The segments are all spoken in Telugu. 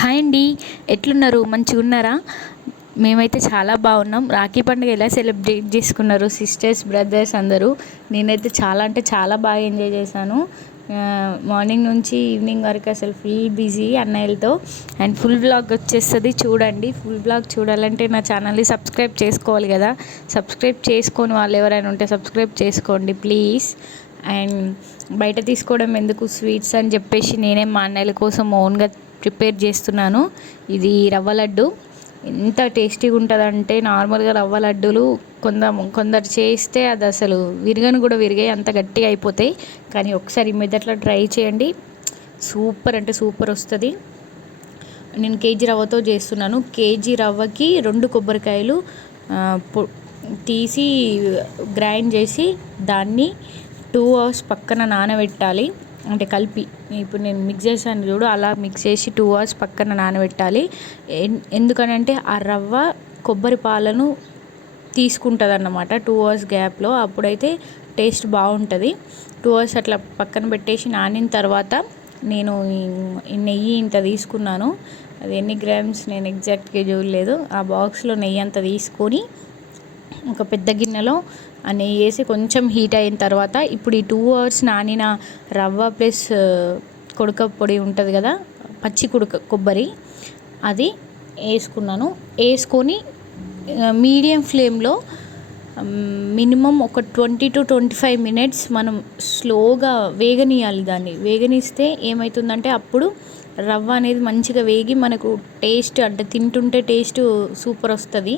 హాయ్ అండి, ఎట్లున్నారు? మంచిగా ఉన్నారా? మేమైతే చాలా బాగున్నాం. రాఖీ పండుగ ఎలా సెలబ్రేట్ చేసుకున్నారు సిస్టర్స్, బ్రదర్స్ అందరూ? నేనైతే చాలా అంటే చాలా బాగా ఎంజాయ్ చేశాను. మార్నింగ్ నుంచి ఈవినింగ్ వరకు అసలు ఫుల్ బిజీ అన్నయ్యలతో. అండ్ ఫుల్ బ్లాగ్ వచ్చేస్తుంది చూడండి. ఫుల్ బ్లాగ్ చూడాలంటే నా ఛానల్ని సబ్స్క్రైబ్ చేసుకోవాలి కదా. సబ్స్క్రైబ్ చేసుకొని వాళ్ళు ఎవరైనా ఉంటే సబ్స్క్రైబ్ చేసుకోండి ప్లీజ్. అండ్ బయట తీసుకోవడం ఎందుకు స్వీట్స్ అని చెప్పేసి నేనే మా అన్నయ్యల కోసం ఓన్గా ప్రిపేర్ చేస్తున్నాను. ఇది రవ్వ లడ్డు. ఎంత టేస్టీగా ఉంటుందంటే నార్మల్గా రవ్వ లడ్డూలు కొందరు చేస్తే అది అసలు విరగను కూడా విరిగాయి, అంత గట్టిగా అయిపోతాయి. కానీ ఒకసారి మెదట్లో ట్రై చేయండి, సూపర్ అంటే సూపర్ వస్తుంది. నేను కేజీ రవ్వతో చేస్తున్నాను. కేజీ రవ్వకి 2 కొబ్బరికాయలు తీసి గ్రైండ్ చేసి దాన్ని 2 అవర్స్ పక్కన నానబెట్టాలి. అంటే కలిపి ఇప్పుడు నేను మిక్స్ చేశాను చూడు, అలా మిక్స్ చేసి 2 అవర్స్ పక్కన నానబెట్టాలి. ఎందుకనంటే ఆ రవ్వ కొబ్బరి పాలను తీసుకుంటుంది అన్నమాట 2 అవర్స్ గ్యాప్లో. అప్పుడైతే టేస్ట్ బాగుంటుంది. 2 అవర్స్ అట్లా పక్కన పెట్టేసి నానిన తర్వాత నేను ఈ నెయ్యి ఇంత తీసుకున్నాను. అది ఎన్ని గ్రామ్స్ నేను ఎగ్జాక్ట్గా చూడలేదు. ఆ బాక్స్లో నెయ్యి అంత తీసుకొని ఒక పెద్ద గిన్నెలో ఆ నెయ్యి వేసి కొంచెం హీట్ అయిన తర్వాత ఇప్పుడు ఈ 2 అవర్స్ నానిన రవ్వ ప్లస్ కొడక పొడి ఉంటుంది కదా, పచ్చి కొబ్బరి, అది వేసుకున్నాను. వేసుకొని మీడియం ఫ్లేమ్లో మినిమం ఒక 20 to 25 మినిట్స్ మనం స్లోగా వేగనీయాలి. దాన్ని వేగనిస్తే ఏమవుతుందంటే అప్పుడు రవ్వ అనేది మంచిగా వేగి మనకు టేస్ట్ అంటే తింటుంటే టేస్ట్ సూపర్ వస్తుంది.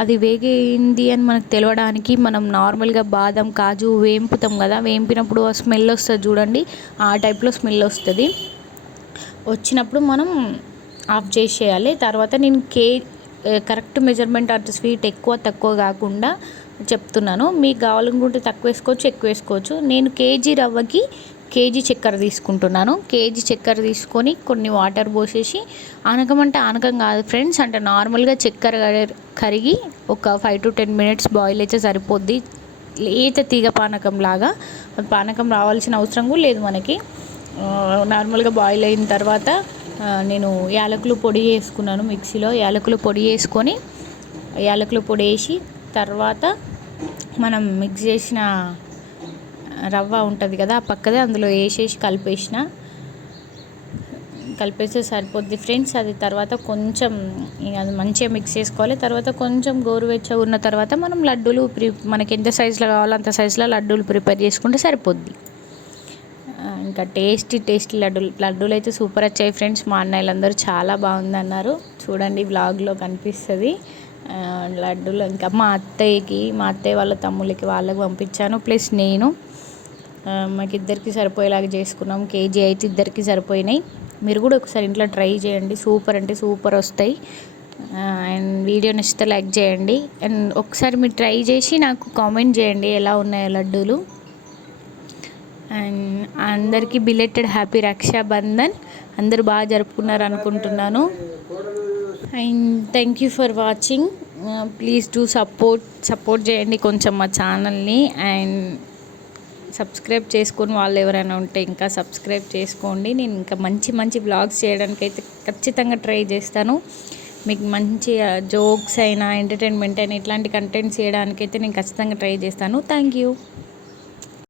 అది వేగింది అని మనకు తెలవడానికి మనం నార్మల్గా బాదం, కాజు వేంపుతాం కదా, వేంపినప్పుడు ఆ స్మెల్ వస్తుంది చూడండి, ఆ టైప్లో స్మెల్ వస్తుంది. వచ్చినప్పుడు మనం ఆఫ్ చేసేయాలి. తర్వాత నేను కరెక్ట్ మెజర్మెంట్ అంటే స్వీట్ ఎక్కువ తక్కువ కాకుండా చెప్తున్నాను. మీకు కావాలనుకుంటే తక్కువ వేసుకోవచ్చు, ఎక్కువ వేసుకోవచ్చు. నేను కేజీ రవ్వకి కేజీ చక్కెర తీసుకుంటున్నాను. కేజీ చక్కెర తీసుకొని కొన్ని వాటర్ పోసేసి, ఆనకం అంటే ఆనకం కాదు ఫ్రెండ్స్, అంటే నార్మల్గా చక్కెర కరిగి ఒక 5 to 10 మినిట్స్ బాయిల్ అయితే సరిపోద్ది. లేత తీగ పానకం లాగా, పానకం రావాల్సిన అవసరం కూడా లేదు మనకి. నార్మల్గా బాయిల్ అయిన తర్వాత నేను యాలకులు పొడి వేసుకున్నాను మిక్సీలో. యాలకులు పొడి వేసుకొని యాలకులు పొడి వేసి తర్వాత మనం మిక్స్ చేసిన రవ్వ ఉంటుంది కదా, ఆ పక్కదే అందులో వేసేసి కలిపేస్తే సరిపోద్ది ఫ్రెండ్స్. అది తర్వాత కొంచెం అది మంచిగా మిక్స్ చేసుకోవాలి. తర్వాత కొంచెం గోరువెచ్చగా ఉన్న తర్వాత మనం లడ్డూలు మనకి ఎంత సైజులో కావాలో అంత సైజులో లడ్డూలు ప్రిపేర్ చేసుకుంటే సరిపోద్ది. ఇంకా టేస్టీ లడ్డూలు అయితే సూపర్ వచ్చాయి ఫ్రెండ్స్. మా అన్నయ్యలందరూ చాలా బాగుంది అన్నారు. చూడండి వ్లాగ్లో కనిపిస్తుంది లడ్డూలు. ఇంకా మా అత్తయ్య వాళ్ళ తమ్ముళ్ళకి వాళ్ళకి పంపించాను, ప్లస్ నేను. మాకు ఇద్దరికి సరిపోయేలాగా చేసుకున్నాం. కేజీ అయితే ఇద్దరికి సరిపోయినాయి. మీరు కూడా ఒకసారి ఇంట్లో ట్రై చేయండి, సూపర్ అంటే సూపర్ వస్తాయి. అండ్ వీడియో నచ్చితే లైక్ చేయండి. అండ్ ఒకసారి మీరు ట్రై చేసి నాకు కామెంట్ చేయండి ఎలా ఉన్నాయో లడ్డూలు. అండ్ అందరికీ బిలెటెడ్ హ్యాపీ రక్షాబంధన్. అందరూ బాగా జరుపుకున్నారు అనుకుంటున్నాను. And thank you for watching. Please do support చేయండి కొంచెం మా ఛానల్ని. అండ్ సబ్స్క్రైబ్ చేసుకొని వాళ్ళు ఎవరైనా ఉంటే ఇంకా సబ్స్క్రైబ్ చేసుకోండి. నేను ఇంకా మంచి బ్లాగ్స్ చేయడానికి అయితే ఖచ్చితంగా ట్రై చేస్తాను. మీకు మంచి జోక్స్ అయినా ఎంటర్టైన్మెంట్ అయినా ఇట్లాంటి కంటెంట్స్ చేయడానికైతే నేను ఖచ్చితంగా ట్రై చేస్తాను. Thank you.